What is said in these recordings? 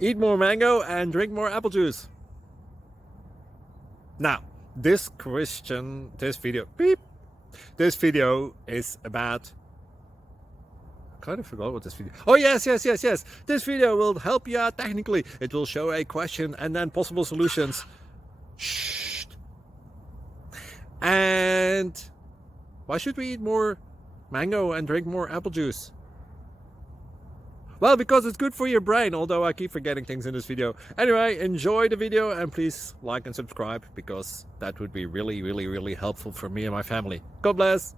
Eat more mango and drink more apple juice. Now, this video is about, I kind of forgot what this video. Oh yes. This video will help you out technically. It will show a question and then possible solutions. Shh. And why should we eat more mango and drink more apple juice? Well, because it's good for your brain, although I keep forgetting things in this video. Anyway, enjoy the video and please like and subscribe, because that would be really helpful for me and my family. God bless!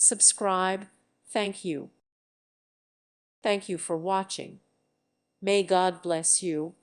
Subscribe. Thank you. Thank you for watching. May God bless you.